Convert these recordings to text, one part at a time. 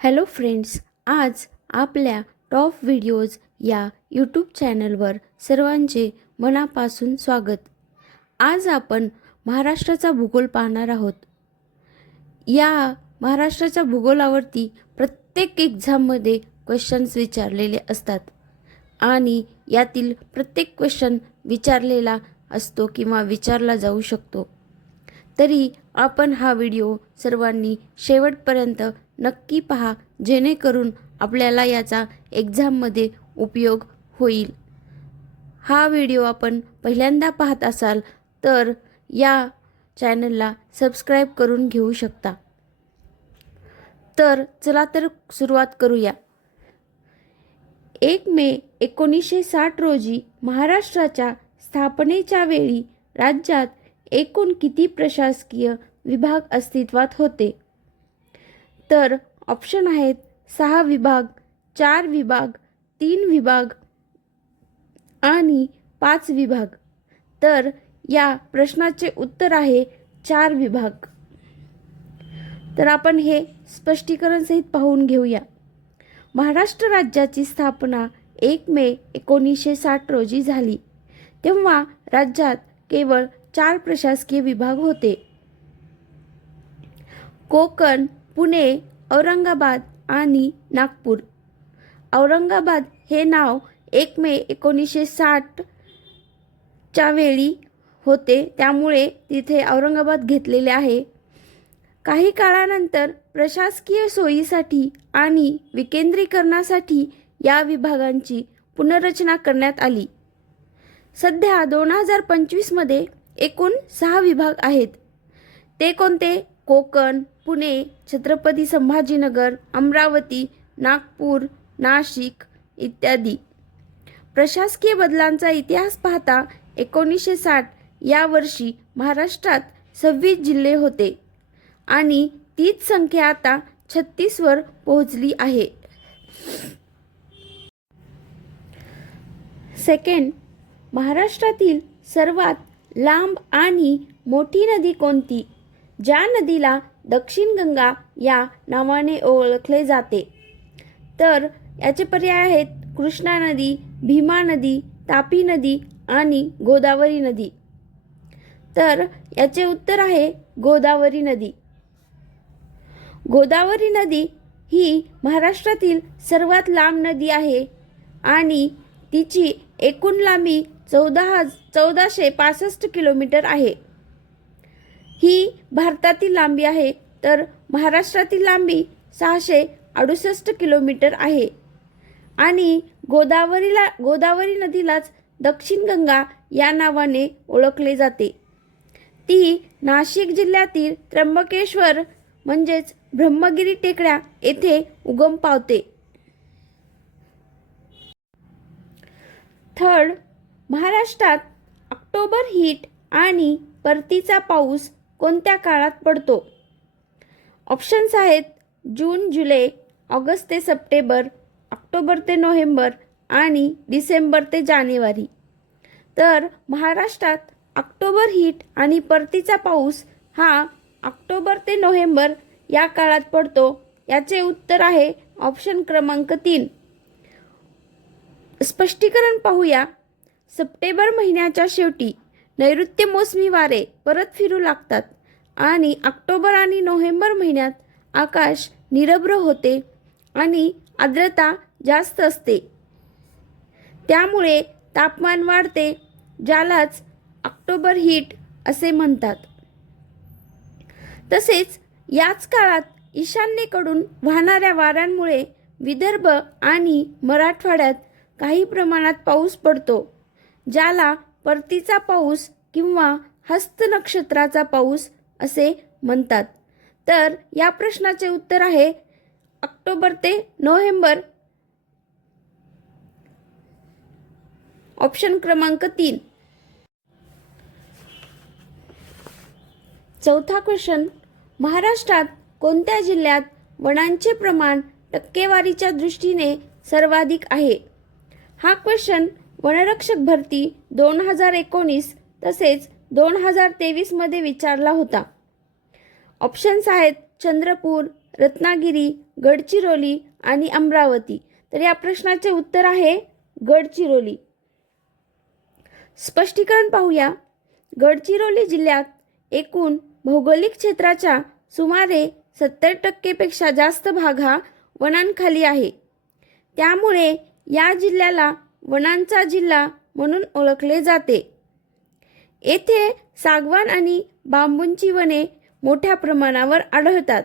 Hello friends आज आपल्या top videos या यूट्यूब चॅनलवर सर्वांचे मनापासून स्वागत. आज आपण महाराष्ट्राचा भूगोल पाहणार आहोत. या महाराष्ट्राच्या भूगोलावरती प्रत्येक एक्झाममध्ये क्वेश्चन्स विचारलेले असतात आणि यातील प्रत्येक क्वेश्चन विचारलेला असतो किंवा विचारला जाऊ शकतो. तरी आपण हा व्हिडिओ सर्वांनी शेवटपर्यंत नक्की पहा जेणेकरून आपल्याला याचा एक्झाममध्ये उपयोग होईल. हा व्हिडिओ आपण पहिल्यांदा पाहत असाल तर या चॅनलला सबस्क्राईब करून घेऊ शकता. तर चला तर सुरुवात करूया. एक मे एकोणीसशे साठ रोजी महाराष्ट्राच्या स्थापनेच्या वेळी राज्यात एकूण किती प्रशासकीय विभाग अस्तित्वात होते? तर ऑप्शन आहेत सहा विभाग चार विभाग तीन विभाग आणि पाच विभाग. तर या प्रश्नाचे उत्तर आहे चार विभाग. तर आपण हे स्पष्टीकरण सहित पाहून घेऊया. महाराष्ट्र राज्याची स्थापना एक मे एकोणीसशे साठ रोजी झाली. तेव्हा राज्यात केवळ चार प्रशासकीय विभाग होते. कोकण पुणे औरंगाबाद आणि नागपूर. औरंगाबाद हे नाव एक मे एकोणीसशे साठच्या वेळी होते. त्यामुळे तिथे औरंगाबाद घेतलेले आहे. काही काळानंतर प्रशासकीय सोयीसाठी आणि विकेंद्रीकरणासाठी या विभागांची पुनर्रचना करण्यात आली. सध्या दोन हजार पंचवीसमध्ये एकूण सहा विभाग आहेत. ते कोणते? कोकण पुणे छत्रपती संभाजीनगर अमरावती नागपूर नाशिक इत्यादी. प्रशासकीय बदलांचा इतिहास पाहता एकोणीसशे साठ या वर्षी महाराष्ट्रात सव्वीस जिल्हे होते आणि तीच संख्या आता छत्तीसवर पोहोचली आहे. सेकंड महाराष्ट्रातील सर्वात लांब आणि मोठी नदी कोणती? ज्या नदीला दक्षिण गंगा या नावाने ओळखले जाते. तर याचे पर्याय आहेत कृष्णा नदी भीमा नदी तापी नदी आणि गोदावरी नदी. तर याचे उत्तर आहे गोदावरी नदी. गोदावरी नदी ही महाराष्ट्रातील सर्वात लांब नदी आहे आणि तिची एकूण लांबी चौदा हज चौदाशे पासष्ट किलोमीटर आहे. ही भारतातील लांबी आहे. तर महाराष्ट्रातील लांबी सहाशे अडुसष्ट किलोमीटर आहे. आणि गोदावरीला गोदावरी नदीलाच दक्षिण गंगा या नावाने ओळखले जाते. ती नाशिक जिल्ह्यातील त्र्यंबकेश्वर म्हणजेच ब्रह्मगिरी टेकड्या येथे उगम पावते. थर्ड महाराष्ट्रात ऑक्टोबर हीट आणि परतीचा पाऊस कोणत्या काळात पडतो? ऑप्शन्स आहेत जून जुलै ऑगस्ट ते सप्टेंबर ऑक्टोबर ते नोव्हेंबर आणि डिसेंबर ते जानेवारी. तर महाराष्ट्रात ऑक्टोबर हीट आणि परतीचा पाऊस हा ऑक्टोबर ते नोव्हेंबर या काळात पडतो याचे उत्तर आहे ऑप्शन क्रमांक तीन. स्पष्टीकरण पाहूया. सप्टेंबर महिन्याच्या शेवटी नैऋत्य मोसमी वारे परत फिरू लागतात. आणि ऑक्टोबर आणि नोव्हेंबर महिन्यात आकाश निरभ्र होते आणि आर्द्रता जास्त असते. त्यामुळे तापमान वाढते ज्यालाच ऑक्टोबर हीट असे म्हणतात. तसेच याच काळात ईशान्येकडून वाहणाऱ्या वाऱ्यांमुळे विदर्भ आणि मराठवाड्यात काही प्रमाणात पाऊस पडतो ज्याला परतीचा पाऊस किंवा हस्त नक्षत्राचा पाऊस असे म्हणतात. तर या प्रश्नाचे उत्तर आहे ऑक्टोबर ते नोव्हेंबर. ऑप्शन क्रमांक तीन. चौथा क्वेश्चन महाराष्ट्रात कोणत्या जिल्ह्यात वनांचे प्रमाण टक्केवारीच्या दृष्टीने सर्वाधिक आहे? हा क्वेश्चन वनरक्षक भरती दोन हजार एकोणीस तसेच दोन हजार तेवीसमध्ये विचारला होता. ऑप्शन्स आहेत चंद्रपूर रत्नागिरी गडचिरोली आणि अमरावती. तर या प्रश्नाचे उत्तर आहे गडचिरोली. स्पष्टीकरण पाहूया. गडचिरोली जिल्ह्यात एकूण भौगोलिक क्षेत्राच्या सुमारे सत्तर टक्केपेक्षा जास्त भाग हा वनांखाली आहे. त्यामुळे या जिल्ह्याला वनांचा जिल्हा म्हणून ओळखले जाते. येथे सागवान आणि बांबूंची वने मोठ्या प्रमाणावर आढळतात.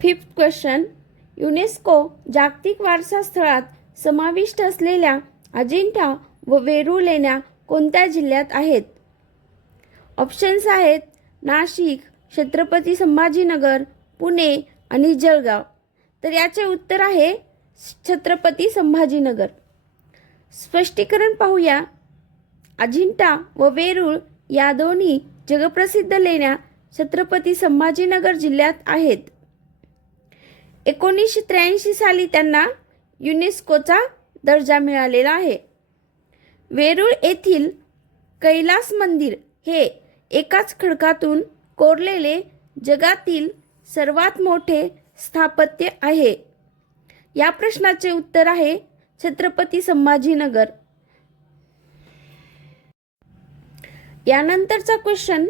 फिफ्थ क्वेश्चन युनेस्को जागतिक वारसा स्थळात समाविष्ट असलेल्या अजिंठा व वेरूळ लेण्या कोणत्या जिल्ह्यात आहेत? ऑप्शन्स आहेत नाशिक छत्रपती संभाजीनगर पुणे आणि जळगाव. तर याचे उत्तर आहे छत्रपती संभाजीनगर. स्पष्टीकरण पाहूया. अजिंठा व वेरूळ या दोन्ही जगप्रसिद्ध लेण्या छत्रपती संभाजीनगर जिल्ह्यात आहेत. एकोणीसशे त्र्याऐंशी साली त्यांना युनेस्कोचा दर्जा मिळालेला आहे. वेरूळ येथील कैलास मंदिर हे एकाच खडकातून कोरलेले जगातील सर्वात मोठे स्थापत्य आहे. या प्रश्नाचे उत्तर आहे छत्रपती संभाजीनगर. यानंतरचा क्वेश्चन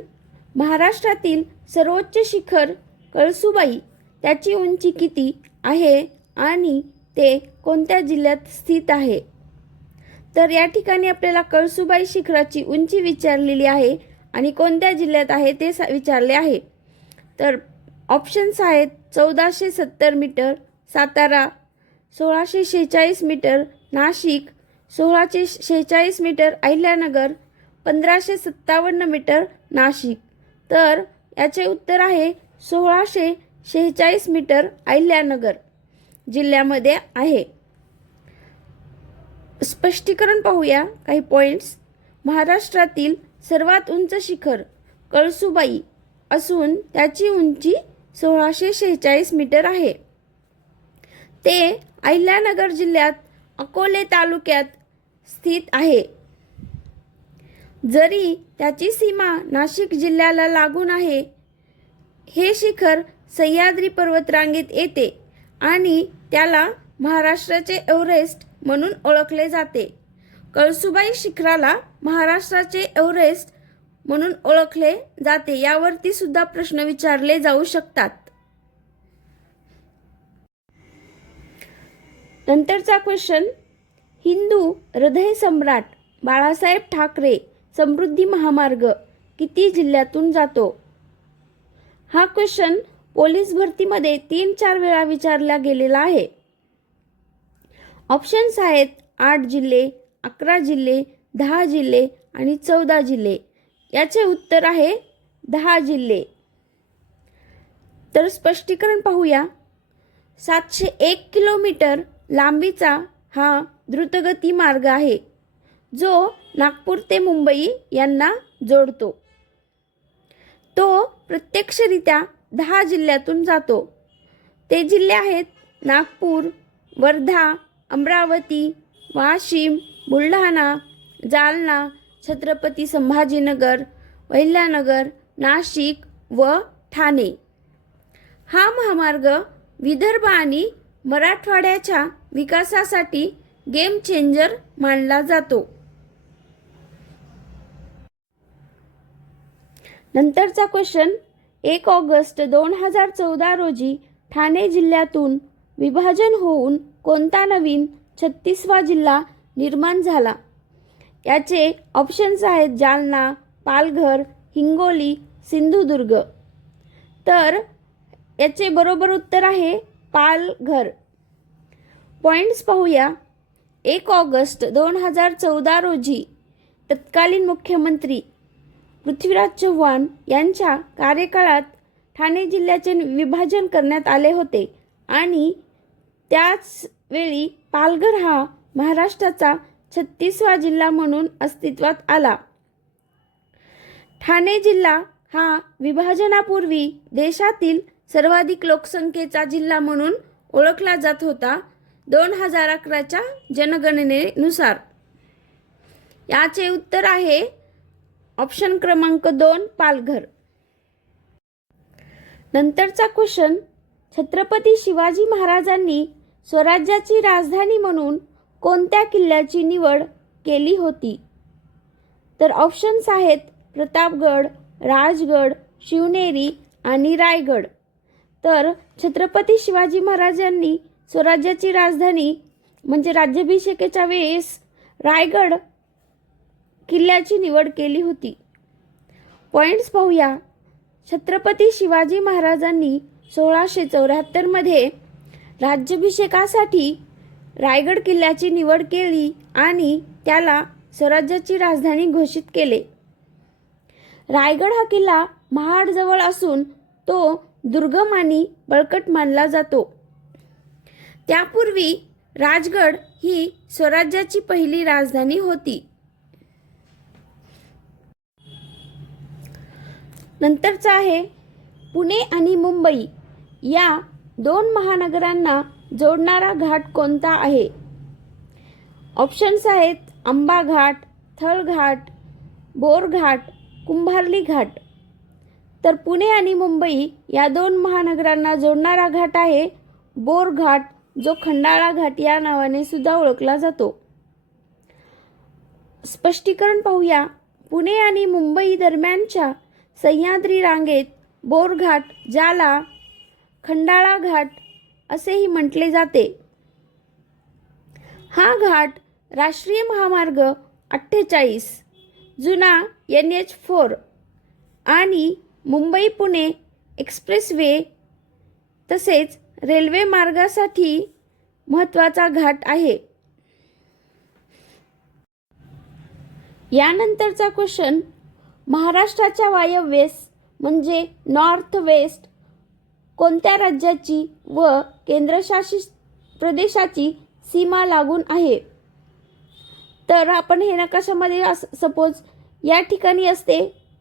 महाराष्ट्रातील सर्वोच्च शिखर कळसुबाई त्याची उंची किती आहे आणि ते कोणत्या जिल्ह्यात स्थित आहे? तर या ठिकाणी आपल्याला कळसुबाई शिखराची उंची विचारलेली आहे आणि कोणत्या जिल्ह्यात आहे ते सा- विचारले आहे. तर ऑप्शन्स आहेत चौदाशे सत्तर मीटर सातारा सोळाशे शेहेचाळीस मीटर नाशिक सोळाशे शेहेचाळीस मीटर अहिल्यानगर पंधराशे सत्तावन्न मीटर नाशिक. तर याचे उत्तर आहे सोळाशे शेहेचाळीस मीटर अहिल्यानगर जिल्ह्यामध्ये आहे. स्पष्टीकरण पाहूया काही पॉईंट्स महाराष्ट्रातील सर्वात उंच शिखर कळसुबाई असून त्याची उंची सोळाशे शेहेचाळीस मीटर आहे. ते अहिल्यानगर जिल्ह्यात अकोले तालुक्यात स्थित आहे. जरी त्याची सीमा नाशिक जिल्ह्याला लागून आहे हे शिखर सह्याद्री पर्वतरांगेत येते आणि त्याला महाराष्ट्राचे एव्हरेस्ट म्हणून ओळखले जाते. कळसुबाई शिखराला महाराष्ट्राचे एव्हरेस्ट म्हणून ओळखले जाते. यावरती सुद्धा प्रश्न विचारले जाऊ शकतात. नंतरचा क्वेश्चन हिंदू हृदय सम्राट बाळासाहेब ठाकरे समृद्धी महामार्ग किती जिल्ह्यातून जातो? हा क्वेश्चन पोलीस भरतीमध्ये तीन चार वेळा विचारला गेलेला आहे. ऑप्शन्स आहेत आठ जिल्हे अकरा जिल्हे दहा जिल्हे आणि चौदा जिल्हे. याचे उत्तर आहे दहा जिल्हे. तर स्पष्टीकरण पाहूया. सातशे एक किलोमीटर लांबीचा हा द्रुतगती मार्ग आहे जो नागपूर ते मुंबई यांना जोडतो. तो प्रत्यक्षरित्या दहा जिल्ह्यातून जातो. ते जिल्हे आहेत नागपूर वर्धा अमरावती वाशिम बुलढाणा जालना छत्रपती संभाजीनगर वैल्यानगर नाशिक व ठाणे. हा महामार्ग विदर्भ आणि मराठवाड्याच्या विकासासाठी गेम चेंजर मानला जातो. नंतरचा क्वेश्चन एक ऑगस्ट दोन हजार चौदा रोजी ठाणे जिल्ह्यातून विभाजन होऊन कोणता नवीन छत्तीसवा जिल्हा निर्माण झाला? याचे ऑप्शन्स आहेत जालना पालघर हिंगोली सिंधुदुर्ग. तर याचे बरोबर उत्तर आहे पालघर. पॉईंट्स पाहूया. एक ऑगस्ट दोन हजार चौदा रोजी तत्कालीन मुख्यमंत्री पृथ्वीराज चव्हाण यांच्या कार्यकाळात ठाणे जिल्ह्याचे विभाजन करण्यात आले होते आणि त्याच वेळी पालघर हा महाराष्ट्राचा छत्तीसवा जिल्हा म्हणून अस्तित्वात आला. ठाणे जिल्हा हा विभाजनापूर्वी देशातील सर्वाधिक लोकसंख्येचा जिल्हा म्हणून ओळखला जात होता दोन हजार अकराच्या जनगणनेनुसार. याचे उत्तर आहे ऑप्शन क्रमांक दोन पालघर. नंतरचा क्वेश्चन छत्रपती शिवाजी महाराजांनी स्वराज्याची राजधानी म्हणून कोणत्या किल्ल्याची निवड केली होती? तर ऑप्शन्स आहेत प्रतापगड राजगड शिवनेरी आणि रायगड. तर छत्रपती शिवाजी महाराजांनी स्वराज्याची राजधानी म्हणजे राज्याभिषेकाच्या वेळेस रायगड किल्ल्याची निवड केली होती. पॉईंट्स पाहूया. छत्रपती शिवाजी महाराजांनी सोळाशे चौऱ्याहत्तरमध्ये राज्याभिषेकासाठी रायगड किल्ल्याची निवड केली आणि त्याला स्वराज्याची राजधानी घोषित केले. रायगड हा किल्ला महाडजवळ असून तो दुर्गम आणि बळकट मानला जातो. त्यापूर्वी राजगड ही स्वराज्याची पहिली राजधानी होती. नंतरचा आहे पुणे आणि मुंबई. या दोन महानगरांना जोडणारा घाट कोणता आहे? ऑप्शन्स आहेत आंबा घाट थळघाट बोरघाट कुंभारली घाट. तर पुणे आणि मुंबई या दोन महानगरांना जोडणारा घाट आहे. बोरघाट जो खंडाळा घाट या नावाने सुद्धा ओळखला जातो. स्पष्टीकरण पाहूया. पुणे आणि मुंबई दरम्यानच्या सह्याद्री रांगेत बोरघाट ज्याला खंडाळा घाट असेही म्हटले जाते. हा घाट राष्ट्रीय महामार्ग अठ्ठेचाळीस जुना एन एच फोर आणि मुंबई पुणे एक्सप्रेसवे तसेच रेल्वे मार्गासाठी महत्त्वाचा घाट आहे. यानंतरचा क्वेश्चन महाराष्ट्राच्या वायव्येस म्हणजे नॉर्थ वेस्ट कोणत्या राज्याची व केंद्रशासित प्रदेशाची सीमा लागून आहे? तर आपण हे नकाशामध्ये सपोज या ठिकाणी असते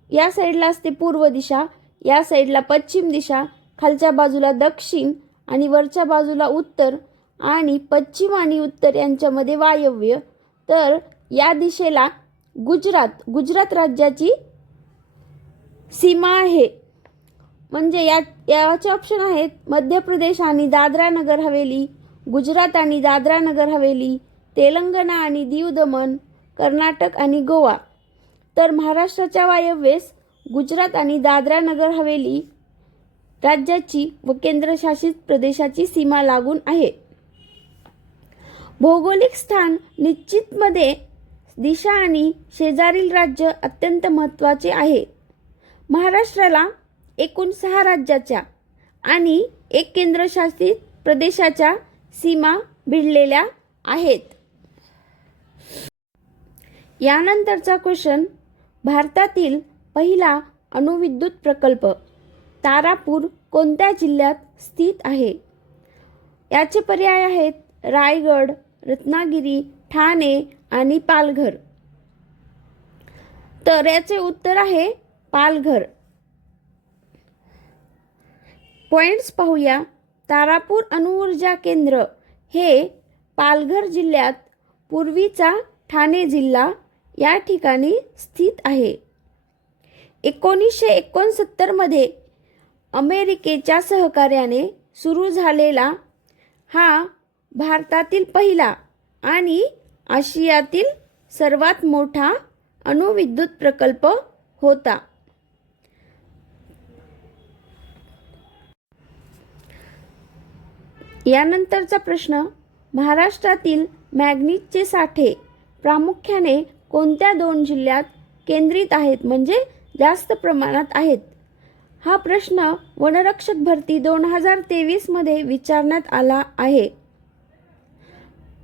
या साईडला असते पूर्व दिशा या साईडला पश्चिम दिशा खालच्या बाजूला दक्षिण आणि वरच्या बाजूला उत्तर आणि पश्चिम आणि उत्तर यांच्यामध्ये वायव्य. तर या दिशेला गुजरात गुजरात राज्याची सीमा आहे. म्हणजे या याचे ऑप्शन आहेत मध्य प्रदेश आणि दादरा नगर हवेली गुजरात आणि दादरा नगर हवेली तेलंगणा आणि दीव दमन कर्नाटक आणि गोवा. तर महाराष्ट्राच्या वायव्येस गुजरात आणि दादरा नगर हवेली राज्याची व केंद्रशासित प्रदेशाची सीमा लागून आहे. भौगोलिक स्थान निश्चितमध्ये दिशा आणि शेजारील राज्य अत्यंत महत्त्वाचे आहे. महाराष्ट्राला एकूण सहा राज्याच्या आणि एक केंद्रशासित प्रदेशाच्या सीमा भिडलेल्या आहेत. यानंतरचा क्वेश्चन भारतातील पहिला अणुविद्युत प्रकल्प तारापूर कोणत्या जिल्ह्यात स्थित आहे? याचे पर्याय आहेत रायगड रत्नागिरी ठाणे आणि पालघर. तर याचे उत्तर आहे पालघर. पॉइंट्स पाहूया. तारापूर अणुऊर्जा केंद्र हे पालघर जिल्ह्यात पूर्वीचा ठाणे जिल्हा या ठिकाणी स्थित आहे. एकोणीसशे एकोणसत्तरमध्ये अमेरिकेच्या सहकार्याने सुरू झालेला हा भारतातील पहिला आणि आशियातील सर्वात मोठा अणुविद्युत प्रकल्प होता. यानंतरचा प्रश्न महाराष्ट्रातील मॅग्नीजचे साठे प्रामुख्याने कोणत्या दोन जिल्ह्यात केंद्रित आहेत म्हणजे जास्त प्रमाणात आहेत? हा प्रश्न वनरक्षक भरती दोन हजार तेवीसमध्ये विचारण्यात आला आहे.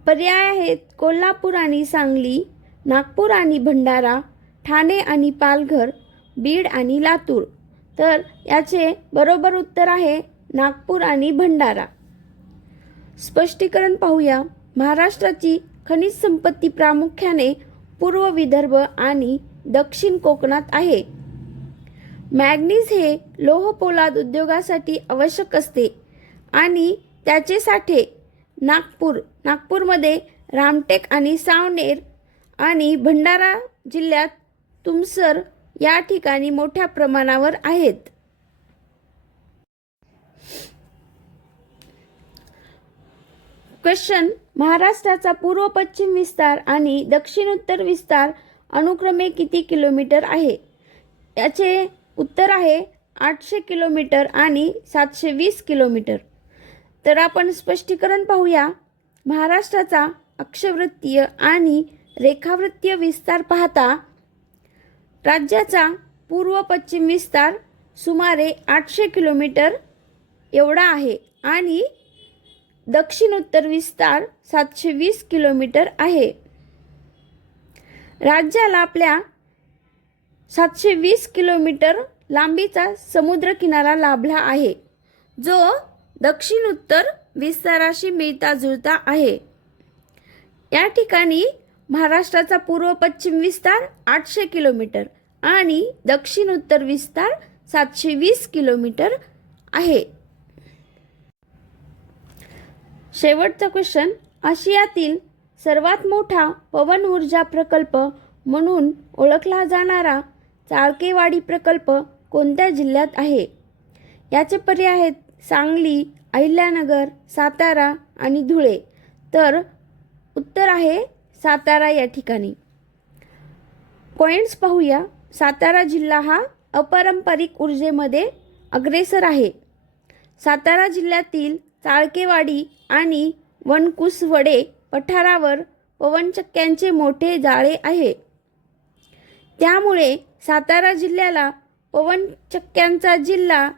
पर्याय आहेत कोल्हापूर आणि सांगली नागपूर आणि भंडारा ठाणे आणि पालघर बीड आणि लातूर. तर याचे बरोबर उत्तर आहे नागपूर आणि भंडारा. स्पष्टीकरण पाहूया. महाराष्ट्राची खनिज संपत्ती प्रामुख्याने पूर्व विदर्भ आणि दक्षिण कोकणात आहे. मॅग्नीज हे लोह पोलाद उद्योगासाठी आवश्यक असते आणि त्याचे साठे नागपूर नागपूरमध्ये रामटेक आणि सावनेर आणि भंडारा जिल्ह्यात तुमसर या ठिकाणी मोठ्या प्रमाणावर आहेत. क्वेश्चन महाराष्ट्राचा पूर्व पश्चिम विस्तार आणि दक्षिण उत्तर विस्तार अनुक्रमे किती किलोमीटर आहे? याचे उत्तर आहे आठशे किलोमीटर आणि सातशे वीस किलोमीटर. तर आपण स्पष्टीकरण पाहूया. महाराष्ट्राचा अक्षवृत्तीय आणि रेखावृत्तीय विस्तार पाहता राज्याचा पूर्व पश्चिम विस्तार सुमारे आठशे किलोमीटर एवढा आहे आणि दक्षिण उत्तर विस्तार सातशे वीस किलोमीटर आहे. राज्याला आपल्या सातशे वीस किलोमीटर लांबीचा समुद्रकिनारा लाभला आहे जो दक्षिण उत्तर विस्ताराशी मिळता जुळता आहे. या ठिकाणी महाराष्ट्राचा पूर्व पश्चिम विस्तार आठशे किलोमीटर आणि दक्षिण उत्तर विस्तार सातशे वीस किलोमीटर आहे. शेवटचा क्वेश्चन आशियातील सर्वात मोठा पवन ऊर्जा प्रकल्प म्हणून ओळखला जाणारा चाळकेवाडी प्रकल्प कोणत्या जिल्ह्यात आहे? याचे पर्याय आहेत सांगली अहिल्यानगर सातारा आणि धुळे. तर उत्तर आहे सातारा या ठिकाणी. पॉईंट्स पाहूया. सातारा जिल्हा हा अपारंपरिक ऊर्जेमध्ये अग्रेसर आहे. सातारा जिल्ह्यातील चाळकेवाडी आणि वनकुसवडे पठारावर पवनचक्क्यांचे मोठे जाळे आहे. त्यामुळे सातारा जिल्ह्याला पवनचक्क्यांचा जिल्हा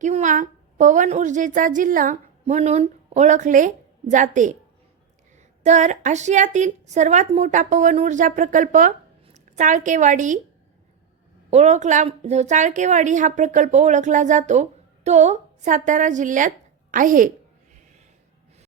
किंवा पवन ऊर्जेचा जिल्हा म्हणून ओळखले जाते. तर आशियातील सर्वात मोठा पवन ऊर्जा प्रकल्प चाळकेवाडी ओळखला चाळकेवाडी हा प्रकल्प ओळखला जातो तो सातारा जिल्ह्यात आहे.